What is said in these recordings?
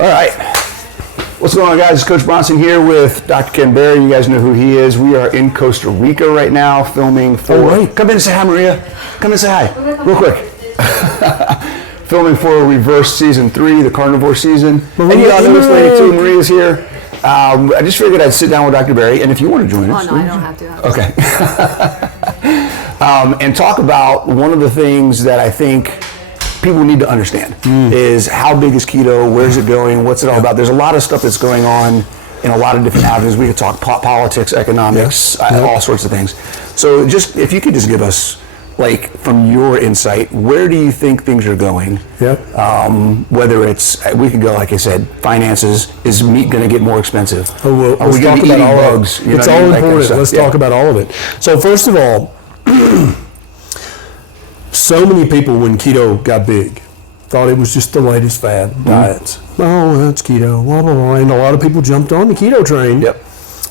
All right. What's going on, guys? It's Coach Bronson here with Dr. Ken Berry. You guys know who he is. We are in Costa Rica right now filming for... Oh, wait. Come in and say hi, Maria. Come in and say hi. Real quick. Filming for Reverse Season 3, the Carnivore season. And you all know this lady too. Maria's here. I just figured I'd sit down with Dr. Berry, and if you want to join us. Oh, no, I don't have to. Okay. And talk about one of the things that I think people need to understand is how big is keto, where's it going, what's it all about. There's a lot of stuff that's going on in a lot of different avenues. We could talk politics, economics, all sorts of things. So just, if you could just give us, like, from your insight, where do you think things are going? Whether it's, we could go, like I said, finances, is meat going to get more expensive? Oh, well, are we going to be eating bugs? It's all important. Let's talk about all of it. So first of all, so many people, when keto got big, thought it was just the latest fad diets. Oh, that's keto, blah, blah, blah. And a lot of people jumped on the keto train,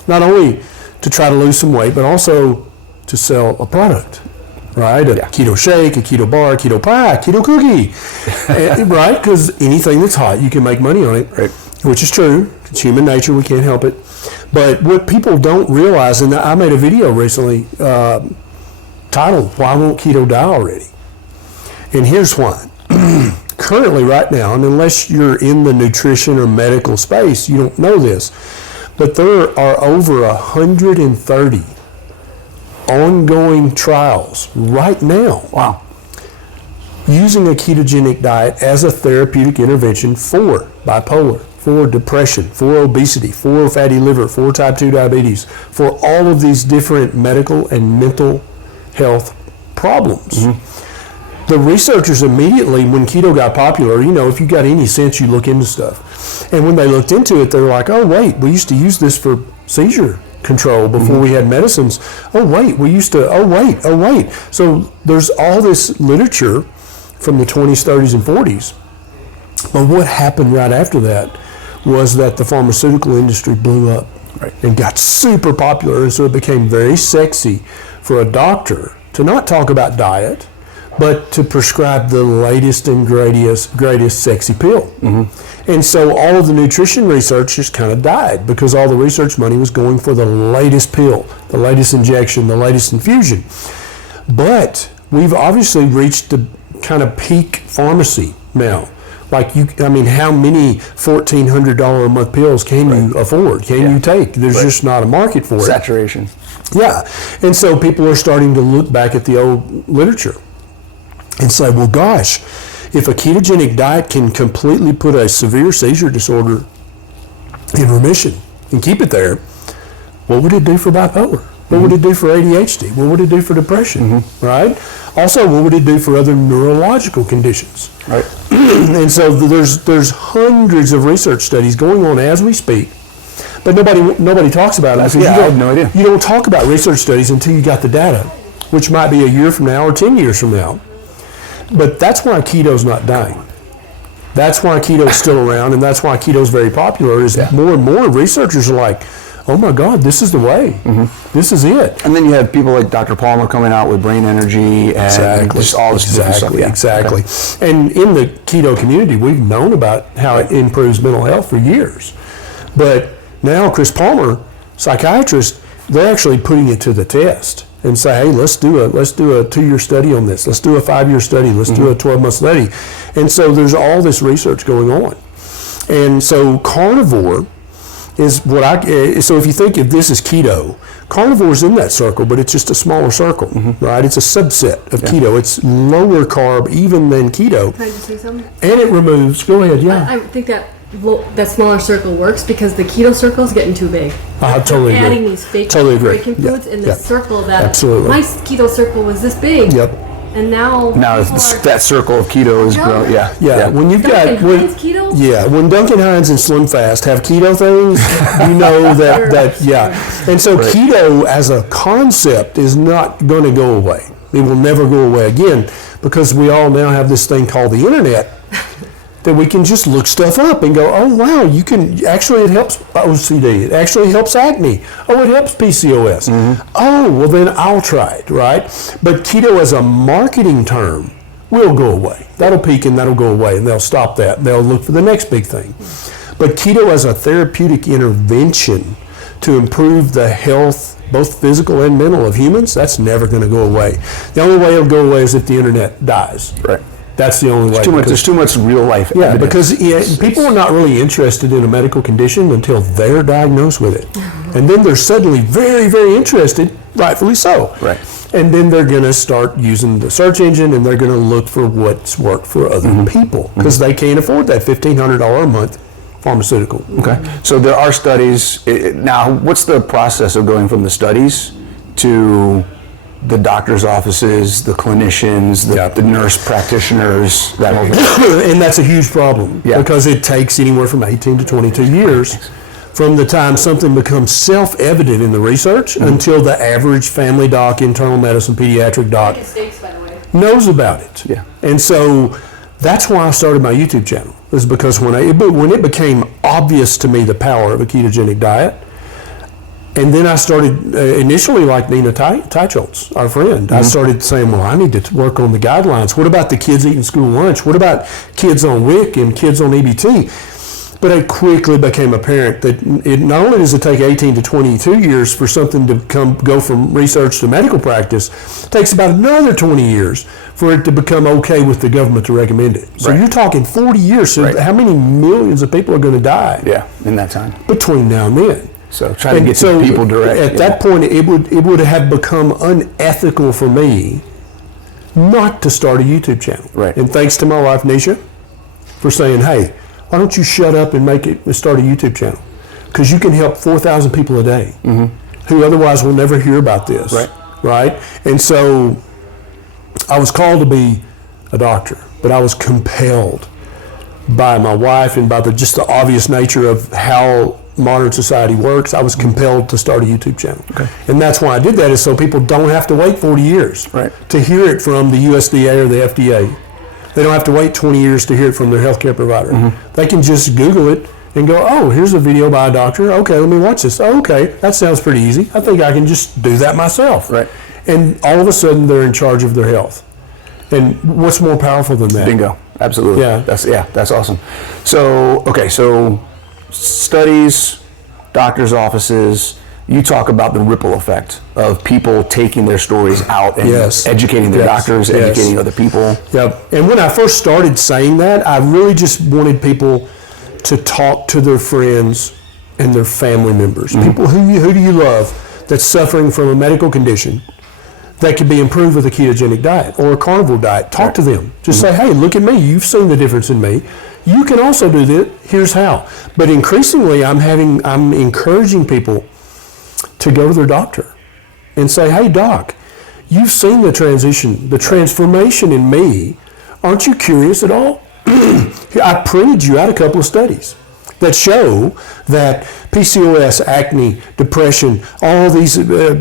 not only to try to lose some weight, but also to sell a product, right? A keto shake, a keto bar, keto pie, keto cookie, right? Because anything that's hot, you can make money on it, which is true. It's human nature, we can't help it. But what people don't realize, and I made a video recently titled, "Why Won't Keto Die Already?" And here's why. Currently, right now, and unless you're in the nutrition or medical space, you don't know this, but there are over 130 ongoing trials right now using a ketogenic diet as a therapeutic intervention for bipolar, for depression, for obesity, for fatty liver, for type 2 diabetes, for all of these different medical and mental health problems. The researchers immediately, when keto got popular, you know, if you got any sense, you look into stuff. And when they looked into it, they were like, oh, wait, we used to use this for seizure control before we had medicines. Oh, wait, we used to, oh, wait. So there's all this literature from the 20s, 30s, and 40s. But what happened right after that was that the pharmaceutical industry blew up and got super popular. And so it became very sexy for a doctor to not talk about diet, but to prescribe the latest and greatest sexy pill. And so all of the nutrition research just kind of died because all the research money was going for the latest pill, the latest injection, the latest infusion. But we've obviously reached the kind of peak pharmacy now. Like, how many $1,400 a month pills can you afford? Can you take? There's just not a market for it. Saturation. And so people are starting to look back at the old literature and say, well, gosh, if a ketogenic diet can completely put a severe seizure disorder in remission and keep it there, what would it do for bipolar? What would it do for ADHD? What would it do for depression, right? Also, what would it do for other neurological conditions? And so there's hundreds of research studies going on as we speak, but nobody talks about it. I have no idea. You don't talk about research studies until you got the data, which might be a year from now or 10 years from now. But that's why keto's not dying. That's why keto's still around, and that's why keto's very popular, is that more and more researchers are like, oh my God, this is the way. This is it. And then you have people like Dr. Palmer coming out with brain energy and just all this different stuff. Exactly. And in the keto community, we've known about how it improves mental health for years. But now Chris Palmer, psychiatrist, they're actually putting it to the test and say, hey, let's do a 2-year study on this. Let's do a 5-year study. Let's do a 12-month study. And so there's all this research going on. And so carnivore is so if you think if this is keto, carnivore's in that circle, but it's just a smaller circle, right? It's a subset of keto. It's lower carb even than keto. Can I just say something? And it removes, go ahead, I think that smaller circle works because the keto circle is getting too big. I totally agree. Adding these fake breaking foods in the circle that my keto circle was this big. And now that circle of keto is growing. When you've got keto? When Duncan Hines and Slim Fast have keto things, you know that. And so keto as a concept is not going to go away. It will never go away again because we all now have this thing called the internet that we can just look stuff up and go, oh wow, you can actually, it helps OCD, it actually helps acne, oh it helps PCOS. Oh well, then I'll try it, right? But keto as a marketing term will go away. That'll peak and that'll go away, and they'll stop that. They'll look for the next big thing. But keto as a therapeutic intervention to improve the health, both physical and mental, of humans, that's never going to go away. The only way it'll go away is if the internet dies. Right. That's the only way. There's too much real life evidence. Because people are not really interested in a medical condition until they're diagnosed with it. And then they're suddenly very, very interested, rightfully so. Right. And then they're going to start using the search engine, and they're going to look for what's worked for other people, because they can't afford that $1,500 a month pharmaceutical. Okay. So there are studies. Now, what's the process of going from the studies to the doctor's offices, the clinicians, the nurse practitioners, that whole thing? And that's a huge problem, because it takes anywhere from 18 to 22 years from the time something becomes self-evident in the research until the average family doc, internal medicine, pediatric doc knows about it. Yeah. And so that's why I started my YouTube channel, is because when it became obvious to me the power of a ketogenic diet. And then I started, initially like Nina Teicholz, our friend, I started saying, well, I need to work on the guidelines. What about the kids eating school lunch? What about kids on WIC and kids on EBT? But it quickly became apparent that it not only does it take 18 to 22 years for something to go from research to medical practice, it takes about another 20 years for it to become okay with the government to recommend it. So you're talking 40 years. So how many millions of people are going to die? Yeah, in that time. Between now and then. So try to get to people direct. At that point, it would have become unethical for me not to start a YouTube channel. Right. And thanks to my wife, Nisha, for saying, hey, why don't you shut up and start a YouTube channel? Because you can help 4,000 people a day who otherwise will never hear about this. Right? And so I was called to be a doctor, but I was compelled by my wife and by just the obvious nature of how modern society works. I was compelled to start a YouTube channel. And that's why I did that, is so people don't have to wait 40 years to hear it from the USDA or the FDA. They don't have to wait 20 years to hear it from their healthcare provider. They can just Google it and go, oh, here's a video by a doctor. Okay, let me watch this. Oh, okay, that sounds pretty easy. I think I can just do that myself. And all of a sudden, they're in charge of their health. And what's more powerful than that? Bingo. Absolutely. That's awesome. So, so studies, doctors' offices, you talk about the ripple effect of people taking their stories out and educating their doctors, educating other people. And when I first started saying that, I really just wanted people to talk to their friends and their family members. People who do you love that's suffering from a medical condition that could be improved with a ketogenic diet or a carnivore diet. Talk to them. Just say, hey, look at me. You've seen the difference in me. You can also do this. Here's how. But increasingly, I'm encouraging people to go to their doctor and say, hey, doc, you've seen the transformation in me. Aren't you curious at all? I printed you out a couple of studies that show that PCOS, acne, depression, all these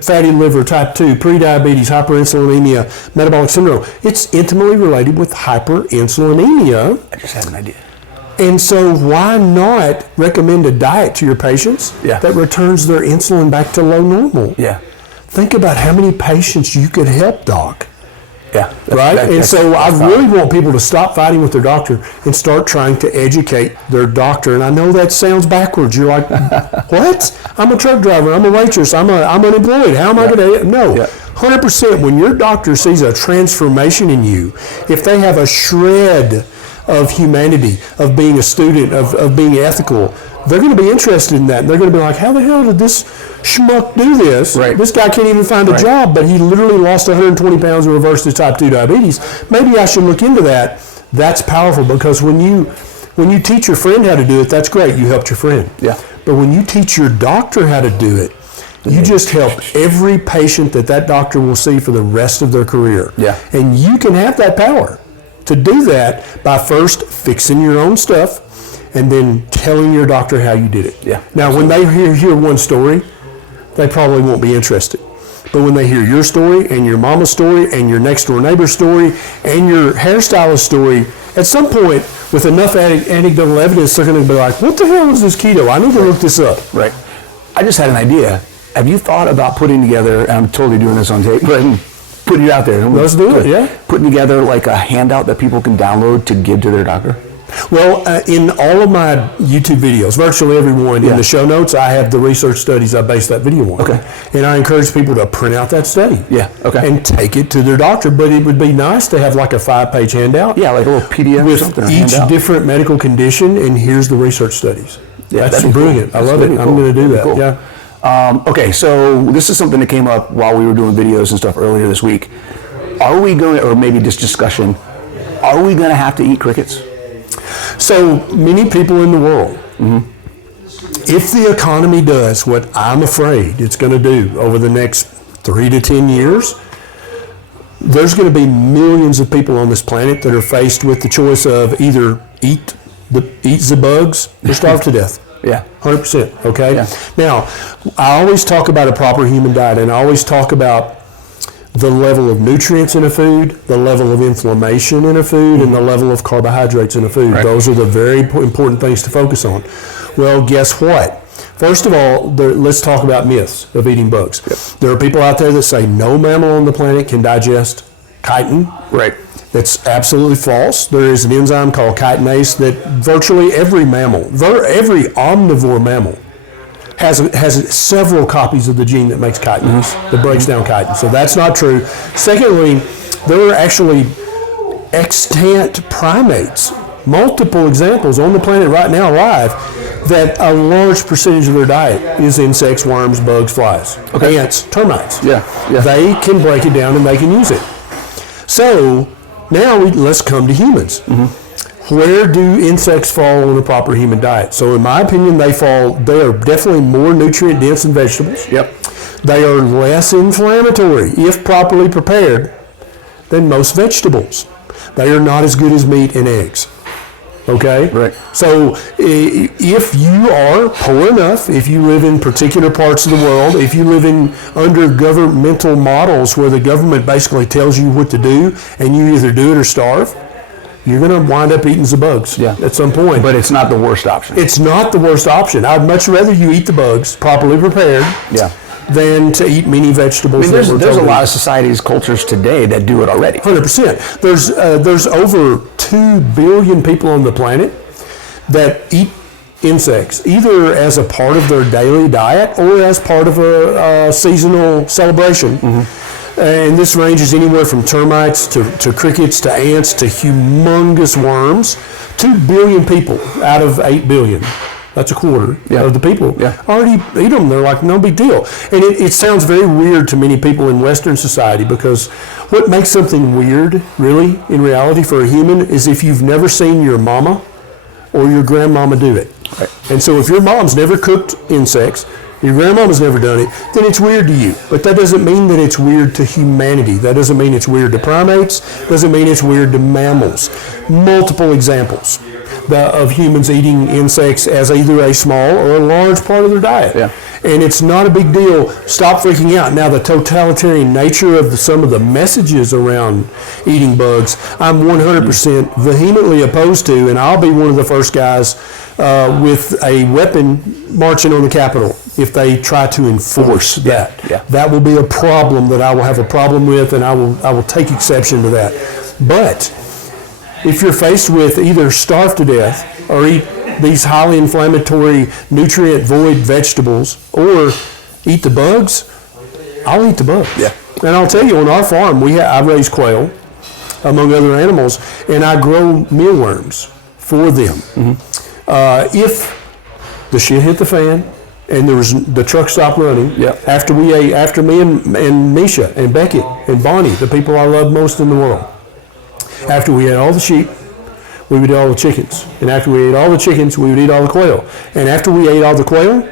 fatty liver, type 2, prediabetes, hyperinsulinemia, metabolic syndrome, it's intimately related with hyperinsulinemia. I just had an idea. And so why not recommend a diet to your patients that returns their insulin back to low normal? Think about how many patients you could help, doc. And so I really want people to stop fighting with their doctor and start trying to educate their doctor. And I know that sounds backwards. You're like, what? I'm a truck driver. I'm a waitress. I'm unemployed. How am I going to? No. 100%. When your doctor sees a transformation in you, if they have a shred of humanity, of being a student, of being ethical, they're going to be interested in that. And they're going to be like, how the hell did this schmuck do this? This guy can't even find a job, but he literally lost 120 pounds and reversed his type 2 diabetes. Maybe I should look into that. That's powerful, because when you teach your friend how to do it, that's great. You helped your friend. But when you teach your doctor how to do it, you just help every patient that doctor will see for the rest of their career. And you can have that power to do that by first fixing your own stuff and then telling your doctor how you did it. Now, when they hear one story, they probably won't be interested. But when they hear your story and your mama's story and your next door neighbor's story and your hairstylist story, at some point, with enough anecdotal evidence, they're going to be like, what the hell is this keto? I need to look this up. I just had an idea. Have you thought about putting together, and I'm totally doing this on tape, but putting it out there. Let's do it, Putting together like a handout that people can download to give to their doctor? Well, in all of my YouTube videos, virtually every one, in the show notes, I have the research studies I based that video on. Okay. And I encourage people to print out that study. Yeah, okay. And take it to their doctor. But it would be nice to have like a 5-page handout. Yeah, like a little PDF with or something. Each different medical condition, and here's the research studies. Yeah, that's brilliant. Cool. I love it. Cool. I'm going to do that. Cool. Yeah. Okay, so this is something that came up while we were doing videos and stuff earlier this week. Are we going, or maybe just discussion, are we going to have to eat crickets? So many people in the world, if the economy does what I'm afraid it's going to do over the next 3 to 10 years, there's going to be millions of people on this planet that are faced with the choice of either eat the bugs or starve to death. Yeah. 100%. Okay. Yeah. Now, I always talk about a proper human diet, and I always talk about the level of nutrients in a food, the level of inflammation in a food, and the level of carbohydrates in a food. Right. Those are the very important things to focus on. Well, guess what? First of all, let's talk about myths of eating bugs. Yep. There are people out there that say no mammal on the planet can digest chitin. Right. That's absolutely false. There is an enzyme called chitinase that virtually every mammal, every omnivore mammal, has several copies of the gene that makes chitinase, that breaks down chitin. So that's not true. Secondly, there are actually extant primates, multiple examples on the planet right now alive, that a large percentage of their diet is insects, worms, bugs, flies, ants, termites. Yeah. They can break it down and they can use it. So now let's come to humans. Where do insects fall on a proper human diet? So in my opinion, they are definitely more nutrient dense than vegetables. Yep. They are less inflammatory, if properly prepared, than most vegetables. They are not as good as meat and eggs. Okay? Right. So if you are poor enough, if you live in particular parts of the world, if you live under governmental models where the government basically tells you what to do and you either do it or starve, you're going to wind up eating the bugs at some point. But it's not the worst option. It's not the worst option. I'd much rather you eat the bugs properly prepared than to eat many vegetables. I mean, there's a lot of societies, cultures today that do it already. 100%. There's over 2 billion people on the planet that eat insects, either as a part of their daily diet or as part of a seasonal celebration. And this ranges anywhere from termites to crickets to ants to humongous worms. 2 billion people out of 8 billion. That's a quarter of the people already eat them. They're like, no big deal. And it sounds very weird to many people in Western society, because what makes something weird, really, in reality, for a human is if you've never seen your mama or your grandmama do it. Right. And so if your mom's never cooked insects, your grandmama's never done it, then it's weird to you. But that doesn't mean that it's weird to humanity. That doesn't mean it's weird to primates. Doesn't mean it's weird to mammals. Multiple examples of humans eating insects as either a small or a large part of their diet. Yeah. And it's not a big deal. Stop freaking out. Now, the totalitarian nature of some of the messages around eating bugs, I'm 100% vehemently opposed to, and I'll be one of the first guys with a weapon marching on the Capitol if they try to enforce that. Yeah. That will be a problem that I will have a problem with, and I will take exception to that. But if you're faced with either starve to death or eat these highly inflammatory, nutrient-void vegetables, or eat the bugs, I'll eat the bugs. Yeah. And I'll tell you, on our farm, I raise quail, among other animals, and I grow mealworms for them. If the shit hit the fan and the truck stopped running, after me and Misha and Beckett and Bonnie, the people I love most in the world, after we ate all the sheep, we would eat all the chickens. And after we ate all the chickens, we would eat all the quail. And after we ate all the quail,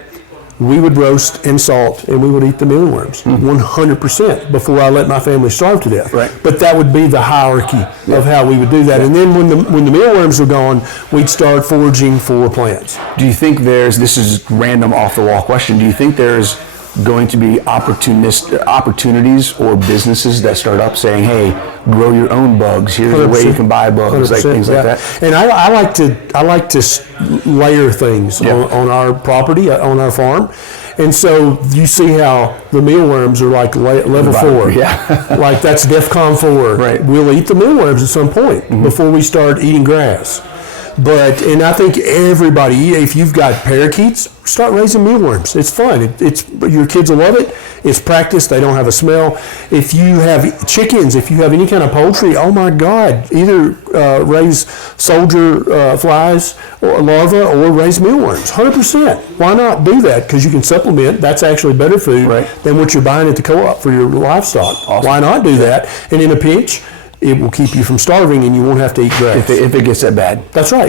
we would roast and salt, and we would eat the mealworms 100% before I let my family starve to death. Right. But that would be the hierarchy of how we would do that. And then when the mealworms were gone, we'd start foraging for plants. Do you think this is random off-the-wall question, do you think there's going to be opportunities or businesses that start up saying, hey, grow your own bugs, here's a way you can buy bugs, like things like that? And I like to layer things on our property, on our farm. And so you see how the mealworms are like level 4. Yeah. Like that's DEFCON 4. Right. We'll eat the mealworms at some point before we start eating grass. And I think everybody, if you've got parakeets, start raising mealworms. It's fun. It's your kids will love it. It's practice. They don't have a smell. If you have chickens, if you have any kind of poultry, oh my God, either raise soldier flies or larvae or raise mealworms. 100%. Why not do that? Because you can supplement. That's actually better food than what you're buying at the co-op for your livestock. Awesome. Why not do that? And in a pinch, it will keep you from starving, and you won't have to eat grass. If it gets that bad. That's right.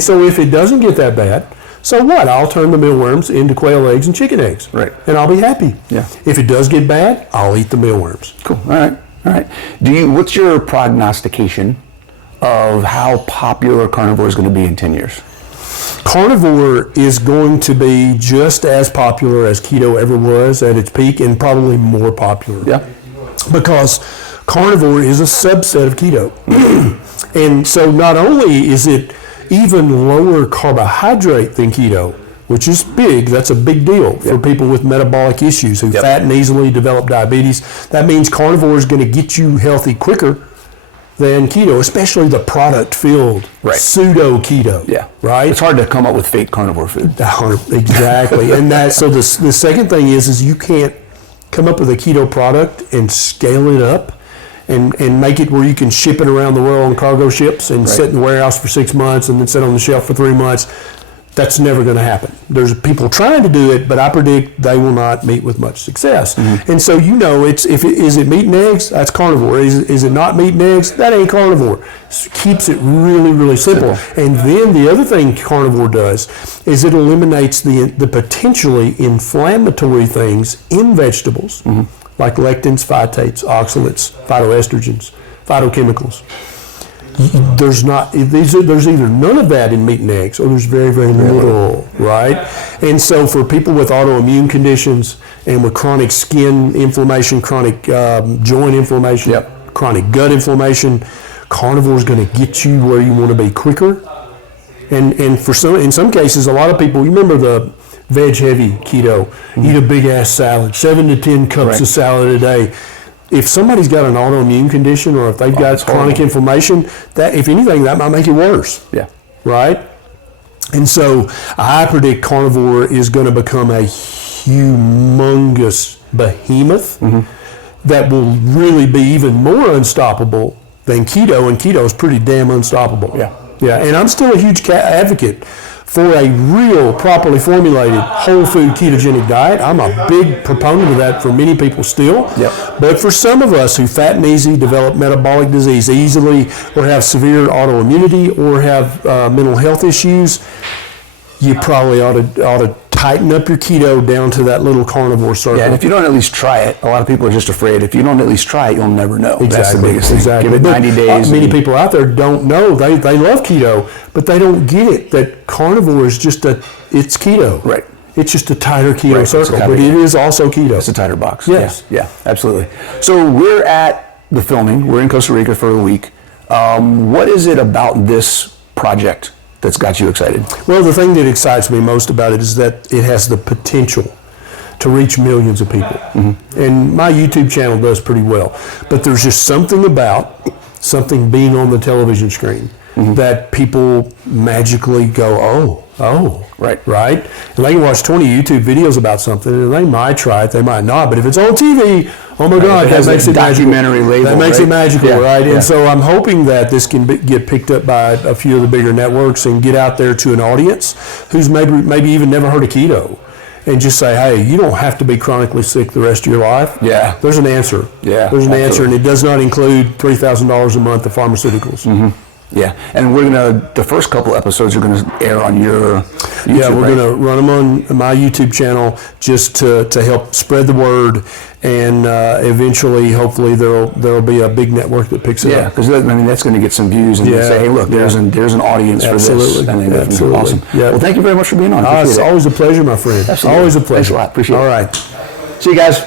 So if it doesn't get that bad, so what? I'll turn the mealworms into quail eggs and chicken eggs. Right. And I'll be happy. Yeah. If it does get bad, I'll eat the mealworms. Cool. All right. What's your prognostication of how popular carnivore is going to be in 10 years? Carnivore is going to be just as popular as keto ever was at its peak, and probably more popular. Yeah. Because carnivore is a subset of keto. And so not only is it even lower carbohydrate than keto, which is big, that's a big deal for people with metabolic issues who fatten easily, develop diabetes. That means carnivore is going to get you healthy quicker than keto, especially the product-filled pseudo keto. Yeah. Right? It's hard to come up with fake carnivore food. Exactly. And so the second thing is you can't come up with a keto product and scale it up and make it where you can ship it around the world on cargo ships and sit in the warehouse for 6 months and then sit on the shelf for 3 months. That's never going to happen. There's people trying to do it, but I predict they will not meet with much success. And so is it meat and eggs? That's carnivore. Is it not meat and eggs? That ain't carnivore. It keeps it really, really simple. And then the other thing carnivore does is it eliminates the potentially inflammatory things in vegetables, like lectins, phytates, oxalates, phytoestrogens, phytochemicals. There's either none of that in meat and eggs, or there's very, very little, right? And so for people with autoimmune conditions and with chronic skin inflammation, chronic joint inflammation, chronic gut inflammation, carnivore is going to get you where you want to be quicker. And in some cases, a lot of people, you remember the veg heavy keto, eat a big ass salad, 7 to 10 cups of salad a day. If somebody's got an autoimmune condition, or if they've got chronic inflammation, that, if anything, that might make it worse. Yeah. Right? And so I predict carnivore is going to become a humongous behemoth that will really be even more unstoppable than keto, and keto is pretty damn unstoppable. Yeah. And I'm still a huge advocate for a real, properly formulated, whole food ketogenic diet. I'm a big proponent of that for many people still. But for some of us who fatten easy, develop metabolic disease easily, or have severe autoimmunity, or have mental health issues, you probably ought to tighten up your keto down to that little carnivore circle. Yeah, and if you don't at least try it, a lot of people are just afraid. If you don't at least try it, you'll never know. Exactly. That's the biggest thing. Give it 90 days. Many people out there don't know. They love keto, but they don't get it that carnivore is just it's keto. Right. It's just a tighter keto circle, but it is also keto. It's a tighter box. Yes. Yeah, absolutely. So we're at the filming. We're in Costa Rica for a week. What is it about this project that's got you excited? Well, the thing that excites me most about it is that it has the potential to reach millions of people. And my YouTube channel does pretty well. But there's just something about something being on the television screen that people magically go, oh, right? And they can watch 20 YouTube videos about something, and they might try it, they might not. But if it's on TV, oh my God, that makes it documentary magical. Label, that makes it magical, right? Yeah. And so I'm hoping that this can get picked up by a few of the bigger networks and get out there to an audience who's maybe even never heard of keto, and just say, hey, you don't have to be chronically sick the rest of your life. Yeah. There's an answer. Yeah. There's an answer, and it does not include $3,000 a month of pharmaceuticals. Yeah, and the first couple episodes are gonna air on your YouTube, yeah, we're gonna run them on my YouTube channel just to help spread the word, and eventually, hopefully, there'll be a big network that picks it up. Yeah, because that's gonna get some views, and they say, hey, look, there's an audience for this. Absolutely. Awesome. Yeah. Well, thank you very much for being on. It's always a pleasure, my friend. Absolutely. Always a pleasure. Thanks a lot. Appreciate it. All right. See you guys.